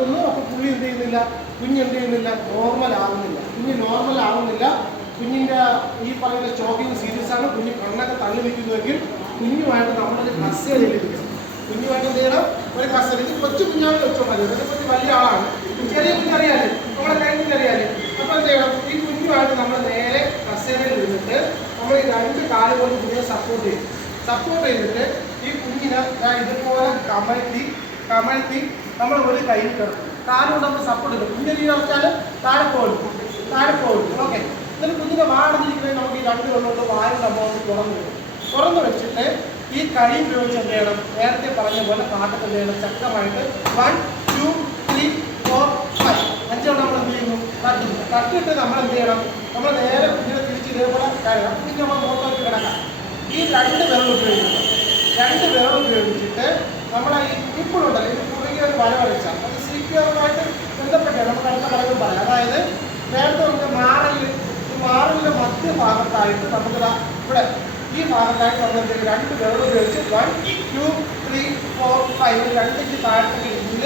തട്ടുന്നു. അപ്പോൾ പുള്ളി എന്ത് ചെയ്യുന്നില്ല, കുഞ്ഞ് എന്ത് ചെയ്യുന്നില്ല, നോർമൽ ആകുന്നില്ല. കുഞ്ഞ് നോർമൽ ആകുന്നില്ല. കുഞ്ഞിൻ്റെ ഈ പറയുന്ന സ്റ്റോക്കിംഗ് സീരീസ് ആണ്. കുഞ്ഞ് കണ്ണൊക്കെ തള്ളി നിൽക്കുന്നുവെങ്കിൽ കുഞ്ഞുമായിട്ട് നമ്മളൊരു കസേരയിലിരിക്കണം. കുഞ്ഞുമായിട്ട് എന്ത് ചെയ്യണം, ഒരു കസേര. ഇത് കൊച്ചു കുഞ്ഞാണെന്ന് വെച്ചോളാം, ഇതിനെ പറ്റി വലിയ ആളാണ്, ചെറിയ കുഞ്ഞറിയാലേ, നമ്മളെ കൈ കുഞ്ഞറിയാലേ. അപ്പോൾ എന്ത് ചെയ്യണം, ഈ കുഞ്ഞുമായിട്ട് നമ്മൾ നേരെ കസേരയിൽ ഇരുന്നിട്ട് നമ്മൾ ഈ രണ്ട് കാല് കൊണ്ട് കുഞ്ഞിനെ സപ്പോർട്ട് ചെയ്യും. സപ്പോർട്ട് ചെയ്തിട്ട് ഈ കുഞ്ഞിനെ ഇതുപോലെ കമഴ്ത്തി നമ്മൾ ഒരു കൈ കിടക്കും. കാലുകൊണ്ട് നമ്മൾ സപ്പോർട്ട് ചെയ്യും. കുഞ്ഞിനെ വെച്ചാൽ താഴെ പോകും. ഓക്കെ. എന്നിട്ട് കുഞ്ഞിനെ വാടന്നിരിക്കുന്നത് നമുക്ക് ഈ രണ്ട് കൊണ്ടുകൊണ്ട് വായു നമ്മൾ തുറന്നു വെച്ചിട്ട് ഈ കൈ ഉപയോഗിച്ച് എന്ത് ചെയ്യണം, നേരത്തെ പറഞ്ഞ പോലെ പാട്ടൊക്കെ എന്ത് ചെയ്യണം, ശക്തമായിട്ട് 1 2 3 4 5 5 നമ്മൾ എന്ത് ചെയ്യുന്നു, തട്ടിട്ട് നമ്മൾ എന്ത് ചെയ്യണം, നമ്മൾ നേരെ കുഞ്ഞിനെ തിരിച്ച് ഇതേപോലെ കയറാം. പിന്നെ നമ്മൾ മുഖത്തോട്ട് കിടക്കാം. ഈ രണ്ട് വിരൽ ഉപയോഗിച്ചിട്ട് നമ്മളെ ഈ ഇപ്പോഴുണ്ടല്ലോ, ഇത് കുറുകിയ ഒരു വര വരച്ചാൽ അത് CPR-ഉമായിട്ട് ബന്ധപ്പെട്ടാണ് നമുക്ക് അടുത്ത കളകൾ പറയാം. അതായത് നേരത്തെ നമുക്ക് മാറലിൻ്റെ മധ്യഭാഗത്തായിട്ട് നമുക്ക് ഇവിടെ ഈ ഭാഗത്തായിട്ട് നമ്മൾ എന്തെങ്കിലും രണ്ട് വിരൽ ഉപയോഗിച്ച് 1 2 3 4 5 2 താഴത്തേക്ക് ഇതിൽ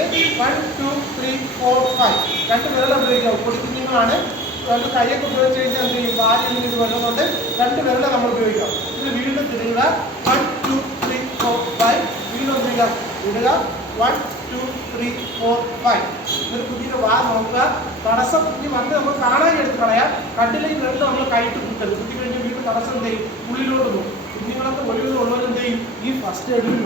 1 2 3 4 5 രണ്ട് വിരൽ ഉപയോഗിക്കാം. പൊടിക്കുഞ്ഞുങ്ങളാണ്, രണ്ട് കൈയൊക്കെ ഉപയോഗിച്ച് കഴിഞ്ഞാൽ എന്ത് ചെയ്യും, വാരിൽ ഇത് വരുന്നതുകൊണ്ട് രണ്ട് വിരൽ നമ്മൾ ഉപയോഗിക്കാം. ഇത് വീണ്ടും തിരിയുക 1 2 3 4 5 വീണ്ടും എന്ത് ചെയ്യുക, ഇടുക 1 2 3 4 5. എന്നിട്ട് കുഞ്ഞിൻ്റെ വാ നോക്കുക. തടസ്സം കുഞ്ഞ് വന്ന് നമ്മൾ കാണാൻ എടുത്ത് കളയാം. കണ്ടിലേക്ക് കണ്ട് നമ്മൾ കൈയിട്ട് കുത്തരുത്. കുത്തി കഴിഞ്ഞ് വീണ്ടും തടസ്സം എന്ത് ചെയ്യും, ഉള്ളിലോട്ട് പോകും. കുഞ്ഞുങ്ങളൊക്കെ ഒഴിവുള്ളവർ എന്ത് ചെയ്യും, ഈ ഫസ്റ്റ് എയ്ഡിൽ